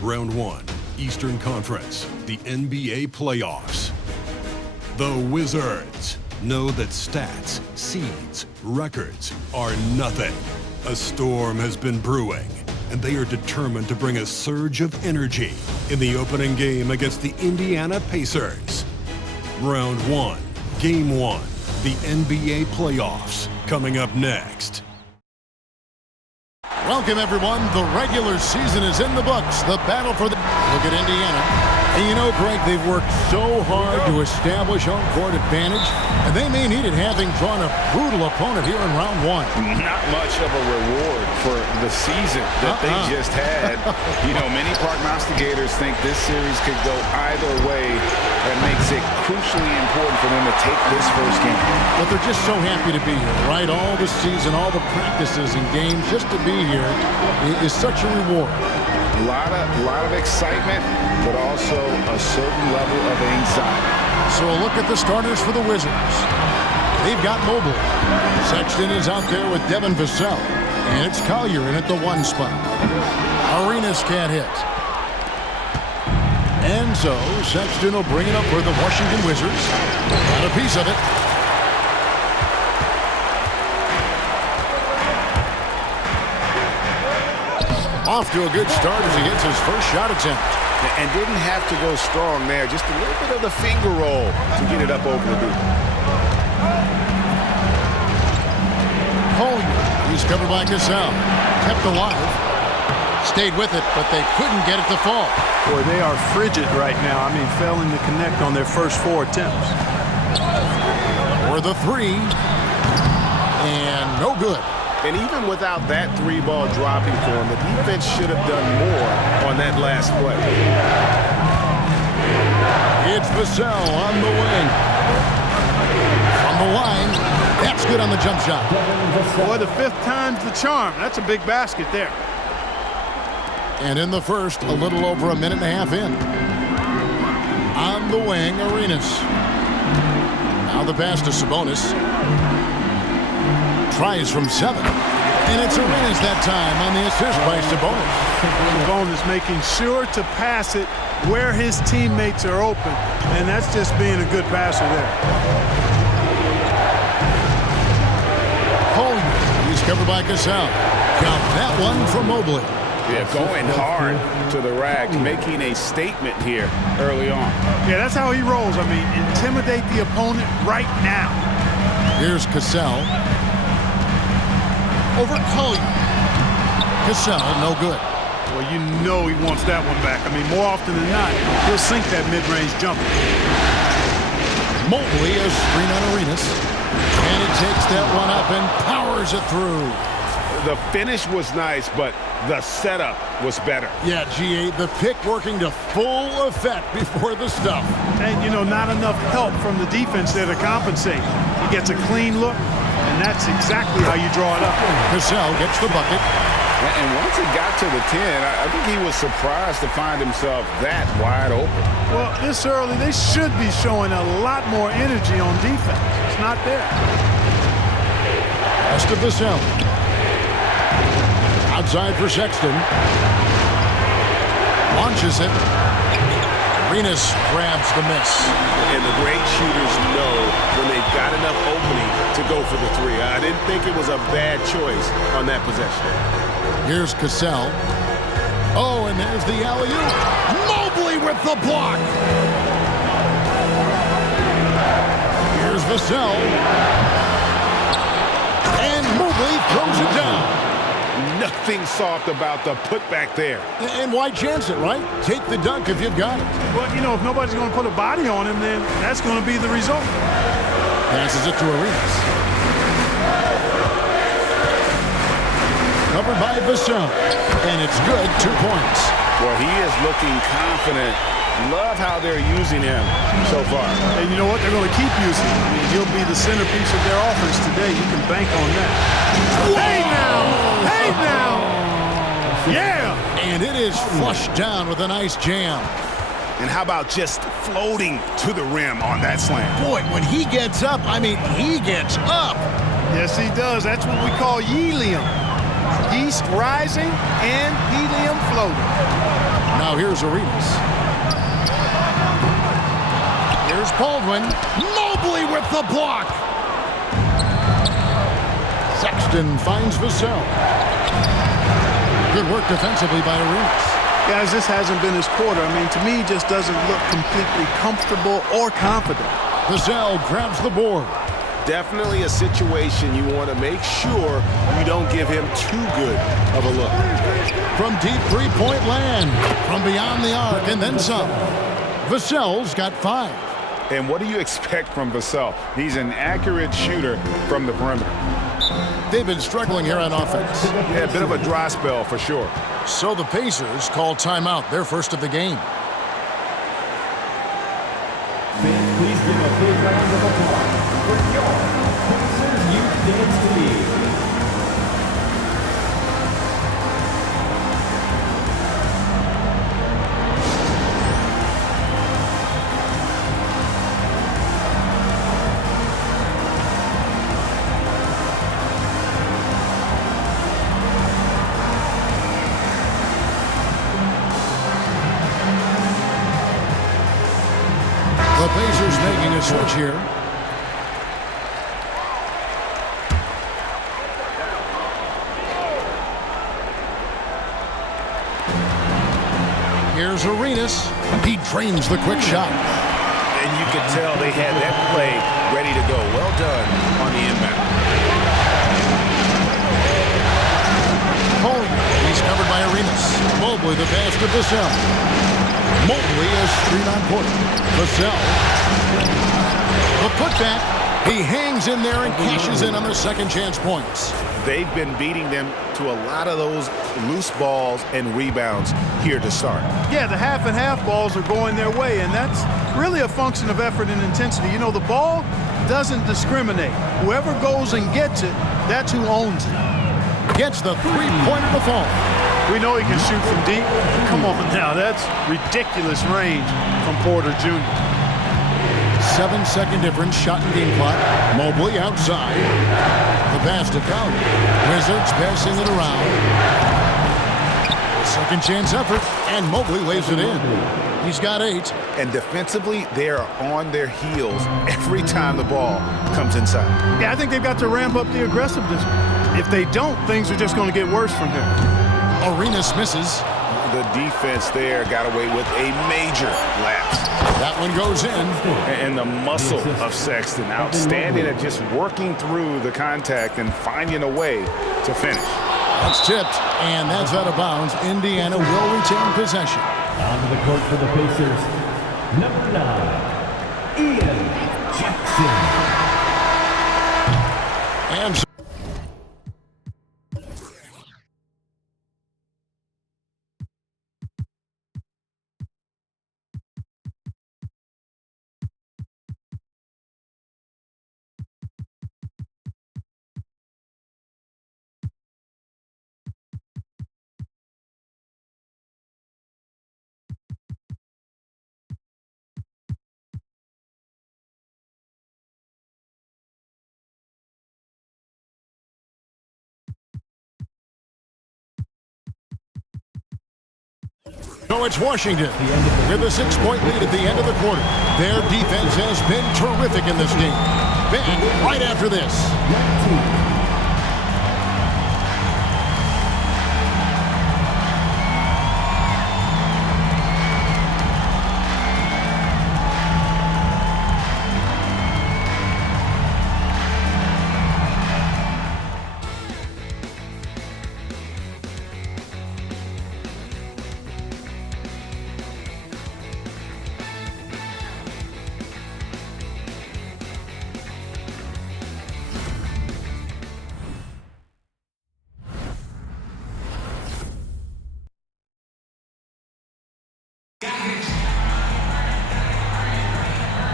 Round 1, Eastern Conference, the NBA playoffs. The Wizards know that stats, seeds, records are nothing. A storm has been brewing, and they are determined to bring a surge of energy in the opening game against the Indiana Pacers. Round 1, Game 1, the NBA playoffs, coming up next. Welcome, everyone. The regular season is in the books. The battle for the... Look at Indiana. And you know, Greg, they've worked so hard to establish home court advantage, and they may need it having drawn a brutal opponent here in round 1. Not much of a reward for the season that they just had. You know, many prognosticators think this series could go either way. That makes it crucially important for them to take this first game. But they're just so happy to be here, right? All the season, all the practices and games, just to be here is such a reward. A lot of excitement, but also a certain level of anxiety. So a look at the starters for the Wizards. They've got Mobley. Sexton is out there with Devin Vassell. And it's Collier in at the 1 spot. Arenas can't hit. And so Sexton will bring it up for the Washington Wizards. Got a piece of it. Off to a good start as he gets his first shot attempt. And didn't have to go strong there. Just a little bit of the finger roll to get it up over the hoop. Collier, he's covered by Vassell. Kept alive. Stayed with it, but they couldn't get it to fall. Boy, they are frigid right now. I mean, failing to connect on their first 4 attempts. For the 3. And no good. And even without that 3-ball dropping for him, the defense should have done more on that last play. It's Vassell on the wing. From the line, that's good on the jump shot. Boy, the 5th time's the charm. That's a big basket there. And in the first, a little over a minute and a half in. On the wing, Arenas. Now the pass to Sabonis. Tries from 7. And it's Arenas that time on the assist by Sabonis. Sabonis making sure to pass it where his teammates are open. And that's just being a good passer there. Collier, he's covered by Vassell. Count that one from Mobley. Yeah, going hard to the rack, making a statement here early on. Yeah, that's how he rolls. I mean, intimidate the opponent right now. Here's Vassell. Over Collier. Vassell, no good. Well, you know he wants that one back. I mean, more often than not, he'll sink that mid-range jumper. Mobley, a screen on Arenas. And he takes that one up and powers it through. The finish was nice, but the setup was better. Yeah, GA, the pick working to full effect before the stuff. And, you know, not enough help from the defense there to compensate. He gets a clean look, and that's exactly how you draw it up. Vassell gets the bucket. And once he got to the 10, I think he was surprised to find himself that wide open. Well, this early, they should be showing a lot more energy on defense. It's not there. Pass to Vassell. Outside for Sexton. Launches it. Arenas grabs the miss. And the great shooters know when they've got enough opening to go for the 3. I didn't think it was a bad choice on that possession. Here's Vassell. Oh, and there's the alley-oop. Mobley with the block. Here's Vassell. And Mobley throws it down. Nothing soft about the putback there. And why chance it, right? Take the dunk if you've got it. Well, you know, if nobody's going to put a body on him, then that's going to be the result. Passes it to Arenas. Covered by Vassell. And it's good, 2 points. Well, he is looking confident. Love how they're using him so far. And you know what? They're going to keep using him. I mean, he'll be the centerpiece of their offense today. You can bank on that. Whoa! Hey now! Hey now! Yeah! And it is flushed down with a nice jam. And how about just floating to the rim on that slam? Boy, when he gets up, I mean, he gets up. Yes, he does. That's what we call helium. He yeast rising and helium floating. Now here's Arenas. Here's Baldwin. Mobley with the block. Sexton finds Vassell. Good work defensively by Arenas. Guys, this hasn't been his quarter. I mean, to me, he just doesn't look completely comfortable or confident. Vassell grabs the board. Definitely a situation you want to make sure you don't give him too good of a look. From deep three-point land, from beyond the arc, and then some. Vassell's got 5. And what do you expect from Vassell? He's an accurate shooter from the perimeter. They've been struggling here on offense. Yeah, a bit of a dry spell for sure. So the Pacers call timeout, their first of the game. Please give a big round of applause for your Pacers Youth Dance League. The Pacers making a switch here. Here's Arenas. He drains the quick shot. And you could tell they had that play ready to go. Well done on the inbound. Collier. He's covered by Arenas. Mobley the pass to Vassell. Mobley is screen on point. Vassell. The putback. He hangs in there and cashes in on their second chance points. They've been beating them to a lot of those loose balls and rebounds here to start. Yeah, the half and half balls are going their way, and that's really a function of effort and intensity. You know, the ball doesn't discriminate. Whoever goes and gets it, that's who owns it. Gets the three-pointer to fall. We know he can shoot from deep. Come on now, that's ridiculous range from Porter Jr. 7-second difference, shot and game clock. Mobley outside. The pass to Collier. Wizards passing it around. Second chance effort, and Mobley lays it in. He's got 8. And defensively, they are on their heels every time the ball comes inside. Yeah, I think they've got to ramp up the aggressiveness. If they don't, things are just going to get worse from here. Arenas misses. The defense there got away with a major lapse. That one goes in. And the muscle of Sexton, outstanding at just working through the contact and finding a way to finish. That's tipped, and that's out of bounds. Indiana will retain possession. Onto the court for the Pacers, number 9, Ian Jackson. And so it's Washington with a 6-point lead at the end of the quarter. Their defense has been terrific in this game. Back right after this.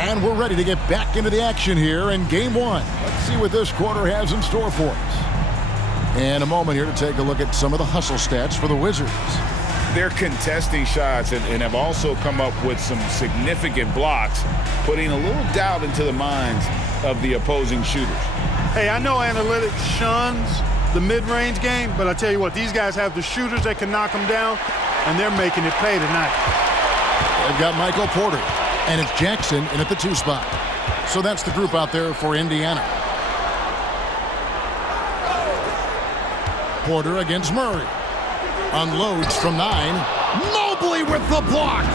And we're ready to get back into the action here in Game 1. Let's see what this quarter has in store for us. And a moment here to take a look at some of the hustle stats for the Wizards. They're contesting shots and have also come up with some significant blocks, putting a little doubt into the minds of the opposing shooters. Hey, I know analytics shuns the mid-range game, but I tell you what, these guys have the shooters that can knock them down, and they're making it pay tonight. They've got Michael Porter, and it's Jackson in at the 2 spot. So that's the group out there for Indiana. Porter against Murray. Unloads from 9. Mobley with the block.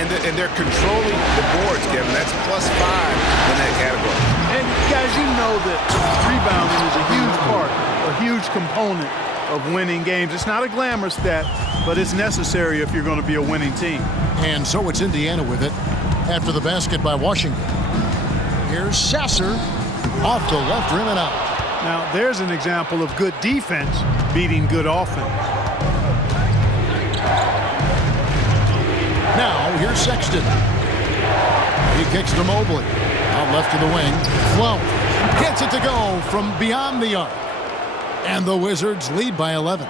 And they're controlling the boards, Kevin. That's +5 in that category. And guys, you know that rebounding is a huge part, a huge component of winning games. It's not a glamour stat, but it's necessary if you're going to be a winning team. And so it's Indiana with it after the basket by Washington. Here's Sasser off the left rim and out. Now, there's an example of good defense beating good offense. Now, here's Sexton. He kicks to Mobley. Out left to the wing. Flow gets it to go from beyond the arc. And the Wizards lead by 11.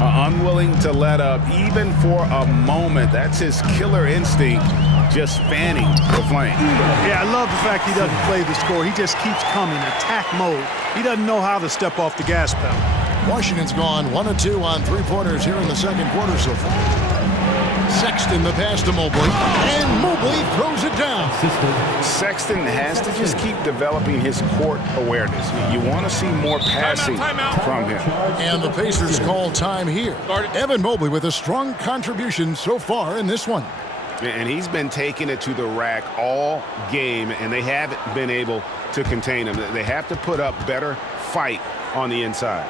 Unwilling to let up even for a moment. That's his killer instinct, just fanning the flame. Yeah, I love the fact he doesn't play the score. He just keeps coming, attack mode. He doesn't know how to step off the gas pedal. Washington's gone 1 of 2 on 3-pointers here in the second quarter so far. Sexton the pass to Mobley, and Mobley throws it down. Sexton has to just keep developing his court awareness. You want to see more passing from him. And the Pacers call time here. Evan Mobley with a strong contribution so far in this one. And he's been taking it to the rack all game, and they haven't been able to contain him. They have to put up better fight on the inside.